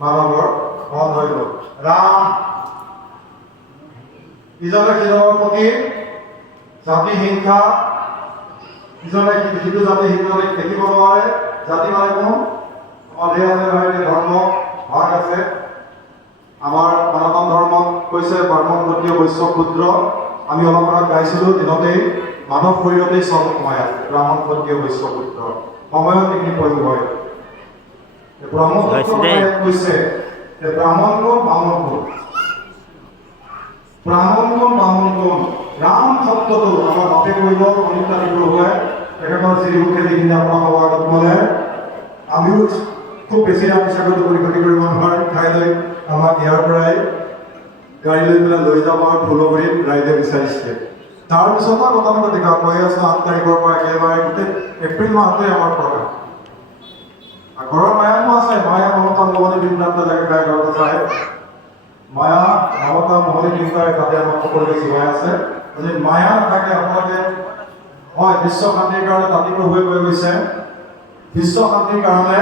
মানৱৰ মন হৈ গ'ল। ৰাম ইজনে সিজনৰ প্ৰতি জাতি হিংসা, ইজনে সিটো জাতি সিজনে দেখিব নোৱাৰে। জাতি মানে কোনো ধৰ্ম ভাগ আছে। আমাৰ সনাতন ধৰ্মত কৈছে ব্ৰাহ্মণ ক্ষত্ৰিয় বৈশ্য শূদ্ৰ। আমি অলপ আগত গাইছিলোঁ, দিনতেই মানৱ শৰীৰতেই চব সোমাই আছে, ব্ৰাহ্মণ ক্ষত্ৰিয় বৈশ্য শূদ্ৰ। সময়ত এইখিনি প্ৰয়োগ হয়। ব্ৰহ্মপুত্ৰ কৈছে যে ব্ৰাহ্মণ কোন, বামুণ কোন। ব্ৰাহ্মণ কোন, বামুণ কোন। ৰাম শব্দটো আমাৰ বাপে কৰিব অনিতা প্ৰভুৱে তেখেতৰ শ্ৰীমুখে যিখিনি আপোনাৰ সভাগত মানে আমিও খুব বেছি ৰাম হিচাপে পৰিক্ষতি কৰিব নোৱাৰিম। খাই লৈ আমাক ইয়াৰ পৰাই গাড়ী লৈ পেলাই লৈ যাব আৰু ফুলগুৰিত ৰাইজে বিচাৰিছে। তাৰপিছত মোটামুটি দেখা কৈ আছোঁ 8 তাৰিখৰ পৰা একেবাৰে গোটেই এপ্ৰিল মাহটোৱে আমাৰ প্ৰগ্ৰাম। ঘৰৰ মায়ানো আছে, মায়া মমতা মোহনী তিনিটা জেগা গাই ঘৰত চাই মায়া মমতা মোহনী তিনিটাই তাতে আমাক সকলোকে চিৱাই আছে। যদি মায়া নাথাকে আপোনালোকে হয় বিশ্ব শান্তিৰ কাৰণে তাতি প্ৰভুৱে কৈ গৈছে, বিশ্ব শান্তিৰ কাৰণে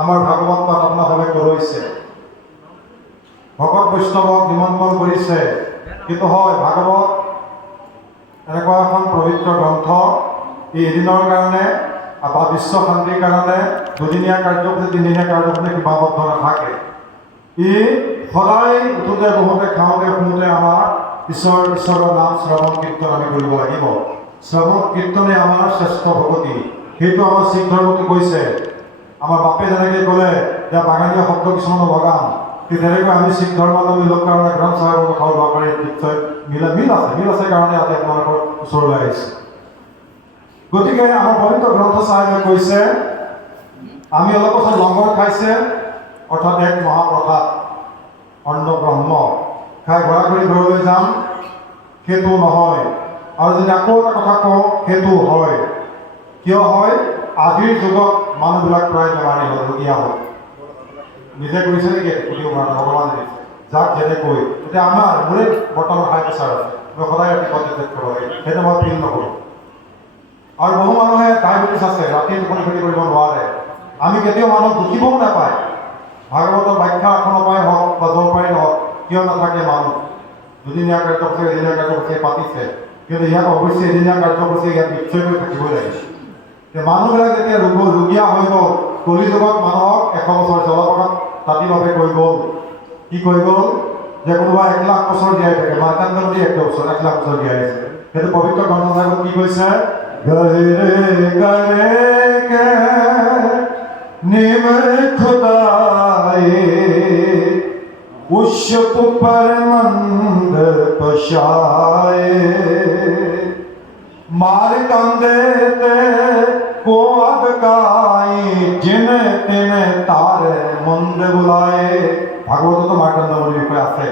আমাৰ ভাগৱত পাঠ আপোনাভাৱে কৰিছে, ভকত বৈষ্ণৱক নিমন্ত্ৰণ কৰিছে। কিন্তু হয় ভাগৱত এনেকুৱা এখন পবিত্ৰ গ্ৰন্থ, ই এদিনৰ কাৰণে বা বিশ্ব শান্তিৰ কাৰণে দুদিনীয়া কাৰ্যসূচী, তিনিদিনীয়া কাৰ্যসূচী সীমাবদ্ধ নাথাকে। ই সদায় উঠোতে বহোতে খাওঁতে শুনোতে আমাৰ ঈশ্বৰৰ নাম শ্ৰৱণ কীৰ্তন আমি কৰিব লাগিব। শ্ৰৱণ কীৰ্তনে আমাৰ শ্ৰেষ্ঠ ভকতি। সেইটো আমাৰ শিখ ধৰ্মটো কৈছে। আমাৰ বাপে যেনেকৈ ক'লে যে বাগানীয়া শব্দ কিছুমান লগাম, ঠিক তেনেকৈ আমি শিখ ধৰ্মাৱলম্বীৰ কাৰণে গ্ৰন্থ চাহেবৰ কথাও লোৱা পাৰি। নিশ্চয় মিল আছে কাৰণে আজি আপোনালোকৰ ওচৰলৈ আহিছে। গতিকে আমাৰ পবিত্ৰ গ্ৰন্থ চাহেবে কৈছে আমি অলপ পাছত লংগৰ খাইছে, অৰ্থাৎ এক মহাপ্ৰসাদ অন্ন ব্ৰহ্ম খাই ঘৰা ঘৰি ঘৰলৈ যাম, সেইটো নহয়। আৰু যদি আকৌ এটা কথা কওঁ, সেইটো হয়। কিয় হয়? আজিৰ যুগত মানুহবিলাক প্ৰায় বেমাৰী হ'ল, ৰোগীয়া হ'ল। নিজে কৰিছে নেকি বুলিও ভগৱান দিছে যাক যেনেকৈ। এতিয়া আমাৰ মোৰে বৰ্তমান হাই প্ৰেছাৰ আছে, মই সদায় ৰাতিপুৱা টেবলেট খাব লাগে, সেইটো মই ফিল নকৰোঁ। আৰু বহু মানুহে ডায়েবেটিছ আছে, ৰাতি টোপনি ক্ষতি কৰিব নোৱাৰে। আমি কেতিয়াও মানুহক দুখিবও নাপায়। ভাগৱতৰ ব্যাখ্যা এখনৰ পৰাই হওক বা য'ৰ পৰাই হওক, কিয় নাথাকে মানুহ। দুদিনীয়া কাৰ্যসূচী এদিনীয়া কাৰ্যসূচী পাতিছে, কিন্তু ইয়াত অৱশ্যে এদিনীয়া কাৰ্যসূচী ইয়াত নিশ্চয়কৈ থাকিবই লাগিছে। মানুহবিলাক যেতিয়া ৰোগীয়া হৈ গ'ল, কলি যুগত মানুহক 100 বছৰ জলপ্ৰপাত তাঁতিভাৱে কৈ গ'ল। কি কৈ গ'ল? যে কোনোবা 1 লাখ বছৰ জীয়াই থাকে, মাৰ্কাণ্ড নদী 1 বছৰ 1 লাখ বছৰ জীয়াই আছে। সেইটো পবিত্ৰ গ্ৰন্থ চাহেবত কি কৈছে? उष्प पर मंद पशाए मार कंदे ते को अदकाई जिन तिन तारे मंद बुलाए। ভাগৱত তো মাৰ্কণ্ড মুনিৰ বিষয়ে আছে।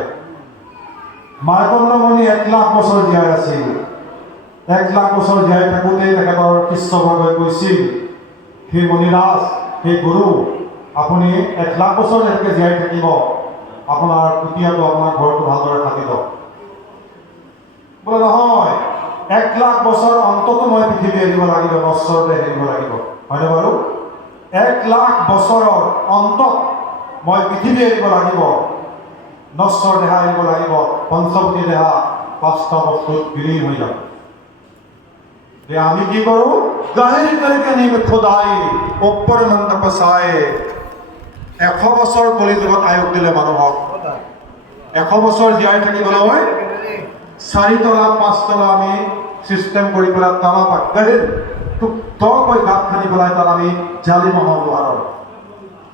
মাৰ্কণ্ড মুনি 1 লাখ বছৰ জীয়াই আছিল। 1 লাখ বছৰ জীয়াই থাকোঁতেই তেখেতৰ শিষ্যবৰ্গই কৈছিল, সেই মুনিৰাজ, সেই গুৰু, আপুনি 1 লাখ বছৰ যেনেকৈ জীয়াই থাকিব, আপোনাৰ কুটীয়াটো আপোনাৰ ঘৰটো ভালদৰে থাকিব। বোলে নহয়, 1 লাখ বছৰ অন্ততো মই পৃথিৱী এৰিব লাগিব, নশ্বৰতে এৰিব লাগিব, হয়নে বাৰু? 1 লাখ বছৰৰ অন্তত মই পৃথিৱী এৰিব লাগিব, নশ্বৰ দেহা এৰিব লাগিব, পঞ্চৱতী দেহা 5টা বস্তুত বিলীন হৈ যাব। আমি কি কৰোঁ? গাহৰি কৰিকে নিম খোদাই ওপৰ মন্তপ চাই। 100 বছৰ কলি যুগত আয়োগ দিলে মানুহক। 100 বছৰ জীয়াই থাকিবলৈ 4 তলা 5 তলা আমি চিষ্টেম কৰি পেলাই তলা গাহৰি তকৈ গাঁত খান্দি পেলাই তাত আমি জালি মহৰ লোহাৰৰ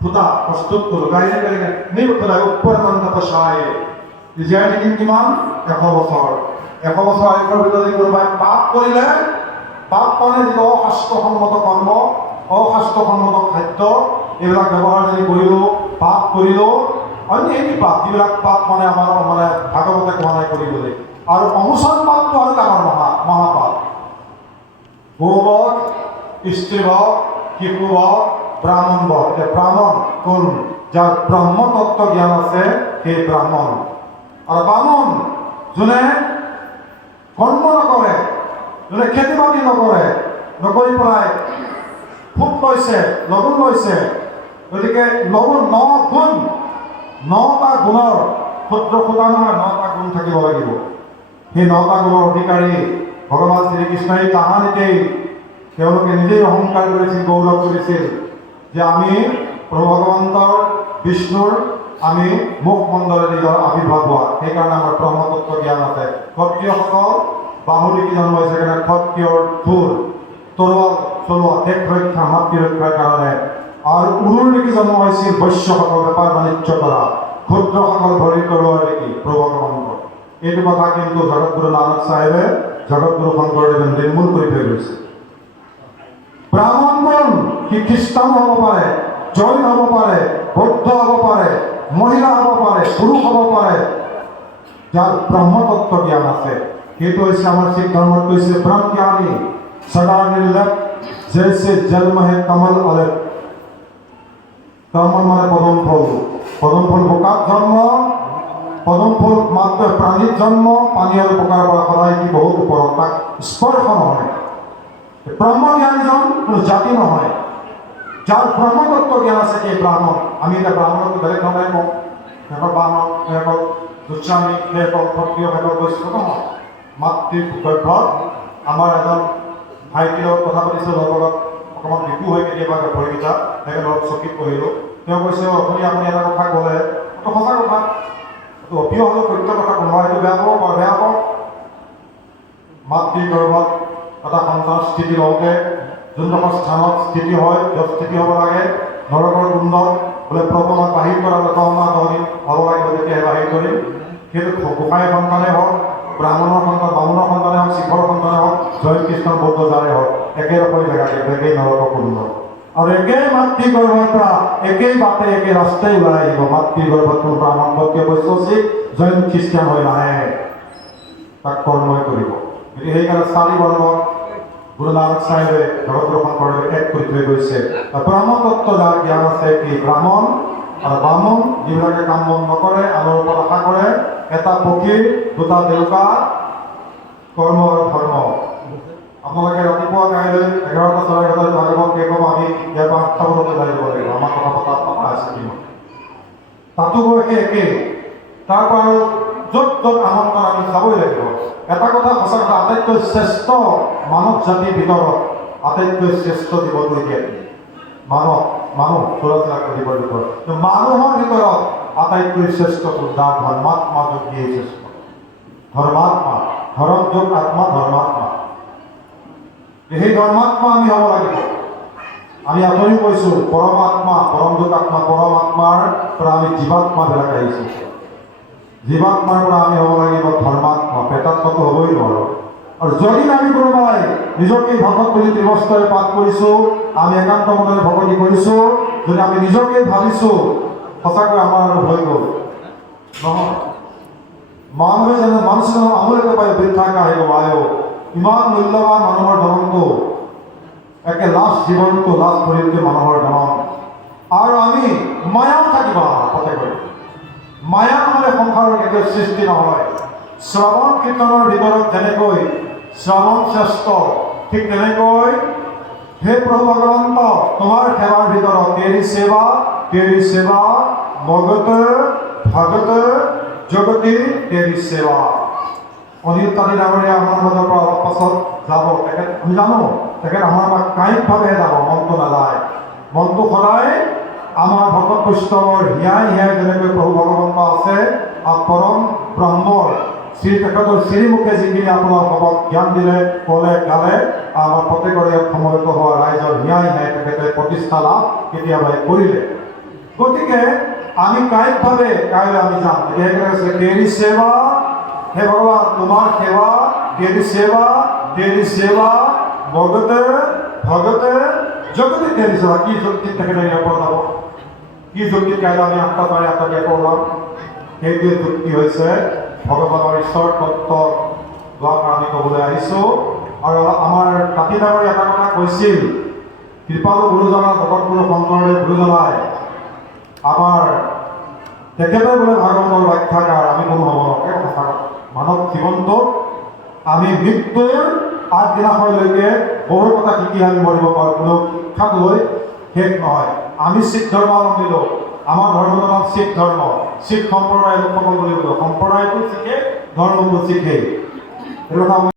ফুটা প্ৰস্তুত কৰোঁ। গাহৰি কৰিকে নিম খোদাই ওপৰ মন্তপ চাই। জীয়াই থাকিম কিমান? 100 বছৰ। 100 বছৰ আয়ুসৰ ভিতৰত যদি কোনোবাই পাপ কৰিলে, পাপ মানে যিটো অশাস্ত্ৰসন্মত কৰ্ম, অশাস্ত্ৰসন্মত খাদ্য, এইবিলাক ব্যৱহাৰ যদি কৰিলোঁ, পাপ কৰিলোঁ, অন্য এনে পাপ, যিবিলাক পাপ মানে আমাৰ মানে ভাগৱতে কোৱা নাই কৰিবলৈ। আৰু অনুচৰণ পাপটো আৰু ডাঙৰ মহাপাপ। গোবধ, স্ত্ৰীবধ, শিশুবধ, ব্ৰাহ্মণবধ। এতিয়া ব্ৰাহ্মণ কোন? যাৰ ব্ৰহ্মতত্ত্ব জ্ঞান আছে, সেই ব্ৰাহ্মণ। আৰু বামুণ যোনে কৰ্ম নকৰে, যোনে খেতি বাতি নকৰে, নকৰি পেলাই ফুট লৈছে, লগুণ লৈছে, গতিকে লগুণ 9 গুণ 9টা গুণৰ ক্ষুদ্ৰ ক্ষুদা নহয় 9টা গুণ থাকিব লাগিব। সেই 9টা গুণৰ অধিকাৰী ভগৱান শ্ৰীকৃষ্ণই তাহানিতেই তেওঁলোকে নিজেই অহংকাৰ কৰিছিল, গৌৰৱ কৰিছিল যে আমি প্ৰভু ভগৱন্তৰ বিষ্ণুৰ আমি মুখমণ্ডলে নিজৰ আৱিৰ্ভাৱ হোৱা, সেইকাৰণে আমাৰ ব্ৰহ্মতত্ত্ব জ্ঞান আছে। ক্ষত্ৰিয়সকল বাহুলিকি জন্ম হৈছে কাৰণে ক্ষত্ৰিয়ৰ ধূৰ তৰোৱাল চলোৱা দেশ ৰক্ষা মাতৃ ৰক্ষাৰ কাৰণে, আৰু উৰুৰ নেকি জন্ম হৈছিল বৈশ্যসকল বেপাৰ বাণিজ্য কৰা, ক্ষুদ্ৰসকল ভৰি তৰোৱাৰ নেকি প্ৰভু ভগৱন্তৰ। এইটো কথা কিন্তু জগতগুৰু নানক চাহেবে জগতগুৰু শংকৰদেৱে নিৰ্মূল কৰি থৈ গৈছে। ব্ৰাহ্মণ সি খ্ৰীষ্টান হ'ব পাৰে, জৈন হ'ব পাৰে, বৌদ্ধ হ'ব পাৰে, মহিলা হ'ব পাৰে, পুৰুষ হ'ব পাৰে, যাৰ ব্ৰহ্মতত্ত্ব জ্ঞান আছে। সেইটো হৈছে আমাৰ শিখ ধৰ্মত কৈছে ব্ৰহ্মজ্ঞানী সদা নিৰ্লেপ জৈছে জন্ম হে কমল অলেপ। কমল মানে পদম ফল, পদম ফল বোকাত জন্ম, পদম ফুল মাত্ৰ প্ৰাণীত জন্ম, পানী আৰু বোকাৰ পৰা সদায় কি বহুত ওপৰত, তাক স্পৰ্শ নহয়। ব্ৰহ্মজ্ঞানীজন কোনো জাতি নহয়, যাৰ ব্ৰহ্মতত্ত্ব জ্ঞান আছে সেই ব্ৰাহ্মণ। আমি এতিয়া ব্ৰাহ্মণক বেলেগ ধৰণে কওঁ, সিহঁতৰ ব্ৰাহ্মণ, সিহঁতৰ গোস্বামী, সিহঁতৰ ক্ষত্ৰিয়, সিহঁতৰ বৈষ্ণৱ নহয়। মাতৃগৰ্ভত আমাৰ এজন ভাইটিৰ লগত কথা পাতিছোঁ, লগত অকণমান বিপু হৈ কেতিয়াবা ভৰিকেইটা সেনেকৈ অলপ চকীত পঢ়িলোঁ। তেওঁ কৈছে আপুনি এটা কথা ক'লে, এইটো সঁচা কথা, এইটো অপ্ৰিয় হ'লেও সত্য কথা, কোনোবা এইটো বেয়া পাব পাৰে, বেয়া পাব। মাতৃগৰ্ভত এটা সন্তান স্থিতি লওঁতে যোনডোখৰ স্থানত স্থিতি হয়, য'ত স্থিতি হ'ব লাগে, নৰকৰ কুণ্ডত বোলে প্ৰভুক বাহিৰ কৰা 10 দিন হ'ব লাগিব, তেতিয়াহে বাহিৰ কৰিম। সেইটো গোসাঁই সন্তানে হওক, ব্ৰাহ্মণৰ সন্তান, বামুণৰ সন্তানে হওক, শিখৰ সন্তানে হওক, জৈন খ্ৰীষ্টান বৌদ্ধ যাৰে হওক, একেডোখৰ জেগাতে একেই নৰকৰ কুণ্ড। আৰু একেই মাতৃগৰ্ভৰ পৰা একেই বাটে একে ৰাস্তাই ওলাই আহিব। মাতৃগৰ্ভত কোনো ব্ৰাহ্মণ ক্ষত্ৰিয় বৈশ্য শিখ জৈন খ্ৰীষ্টান হৈ নাহে, তাক কৰ্মই কৰিব। গতিকে সেইকাৰণে 4 বৰ্ণক গুৰু নানক চাহেবে জগতগুৰু শংকৰদেৱে এক কৰি থৈ গৈছে। ব্ৰহ্মতত্ত্ব যাৰ জ্ঞান আছে কি ব্ৰাহ্মণ আৰু বামুণ, যিবিলাকে কাম বন নকৰে, আনৰ ওপৰত আশা কৰে, এটা পক্ষী 2টা দেউকা, কৰ্ম আৰু ধৰ্ম। আপোনালোকে ৰাতিপুৱা কাইলৈ 11টা 11:30 ভাগৱত শেষ হ'ব, আমি ইয়াৰ পৰা 8টা বজাত ওলাই যাব লাগিব, আমাৰ কথা পতা আছে কিমান তাতো গৈ সেই একেই। তাৰ পৰা আৰু য'ত য'ত আমন্ত্ৰণ আমি চাবই লাগিব। এটা কথা সঁচা কথা, আটাইতকৈ শ্ৰেষ্ঠ মানৱ জাতিৰ ভিতৰত আটাইতকৈ শ্ৰেষ্ঠ জীৱটো এতিয়া মানুহ চোৰাচোৰা জীৱৰ ভিতৰত, মানুহৰ ভিতৰত আটাইতকৈ শ্ৰেষ্ঠটো যাৰ ধৰ্মাত্মা যোগ দিয়ে শ্ৰেষ্ঠ। ধৰ্মাত্মা, ধৰ্ম যোগ আত্মা, ধৰ্মাত্মা। সেই ধৰ্মাত্মা আমি হ'ব লাগিব। আমি আঁতৰি কৈছোঁ পৰমাত্মা, পৰম যোগ আত্মা, পৰমাত্মাৰ পৰা আমি জীৱাত্মাবিলাক আহিছোঁ। জীৱাত্মাৰ পৰা আমি হ'ব লাগিব ধৰ্মাত্মা, প্ৰেতাত্মাটো হ'বই নোৱাৰোঁ। আৰু যদি আমি কোনোবাই নিজকে ভকত বুলি ত্ৰিবস্ত্ৰৰে পাঠ কৰিছোঁ, আমি একান্ত মনেৰে ভকতি কৰিছোঁ, যদি আমি নিজকে ভাবিছোঁ সঁচাকৈ আমাৰ আৰু হৈ গ'ল নহয়। মানুহে যেনে মানুহ আমোলকে পায় বৃদ্ধাকে আহিব আয়ো, ইমান মূল্যৱান মানুহৰ ধনটো, একে লাষ্ট জীৱনটো লাষ্ট শৰীৰটো মানুহৰ ধন। আৰু আমি মায়াও থাকিব প্ৰত্যেকৰে। মায়া নহ'লে সংসাৰৰ কেতিয়াও সৃষ্টি নহয়। শ্ৰৱণ কীৰ্তনৰ ভিতৰত যেনেকৈ শ্ৰৱণ শ্ৰেষ্ঠ, ঠিক তেনেকৈ হে প্ৰভু ভগৱন্ত তোমাৰ সেৱাৰ ভিতৰত তেৰি সেৱা মগত ভগত জগতি তেৰি সেৱা। অনিল তানী ডাঙৰীয়া আমাৰ মাজৰ পৰা অলপ পাছত যাব, তেখেত আমি জানো তেখেত আমাৰ পৰা কায়িকভাৱেহে যাব, মনটো নাযায়। মনটো সদায় আমাৰ ভকত বৈষ্ণৱৰ হিয়াই যেনেকৈ প্ৰভু ভগৱন্ত আছে, পৰম ব্ৰহ্মৰ তেখেতৰ শ্ৰীমুখে যিখিনি আপোনাৰ ভকত জ্ঞান দিলে, ক'লে, গালে, আমাৰ প্ৰত্যেকৰে ইয়াত সমবেত হোৱা ৰাইজৰ হিয়াই তেখেতে প্ৰতিষ্ঠা লাভ কেতিয়াবাই কৰিলে। গতিকে আমি কায়িকভাৱে কাইলৈ আমি যাম। এতিয়া তেৰি সেৱা, হে ভগৱান তোমাৰ সেৱা, তেৰি সেৱা ভগতে ভগতে জগতে তেৰি সেৱা। কি যুক্তিত তেখেতে ইয়াৰ যাব, কি যুক্তিত কাইলৈ আমি 8টা 8:30 ওলাম? সেইটোৱে যুক্তি হৈছে ভগৱানৰ ঈশ্বৰ তত্ত্ব যোৱাৰ আমি ক'বলৈ আহিছোঁ। আৰু আমাৰ কাতি ডাঙৰীয়া এটা কথা কৈছিল, কৃপালু গুৰুজনা জগতগুৰু শংকৰদেৱ গুৰুজনাই আমাৰ তেখেতে বোলে ভাগৱতৰ ব্যাখ্যাকাৰ, আমি কোনো হ'ব নোৱাৰে। সঁচা কথা, মানৱ জীৱনটোত আমি মৃত্যুৰ আগদিনাখনলৈকে বহু কথা শিকি আমি মৰিব পাৰোঁ, কোনো শিক্ষাক লৈ শেষ নহয়। আমি শিখ ধৰ্মাৱলম্বী লোক, আমাৰ ধৰ্মৰ নাম শিখ ধৰ্ম, শিখ সম্প্ৰদায়ৰ লোকসকল বুলি কব। সম্প্ৰদায়টো শিখে, ধৰ্মটো শিখেই।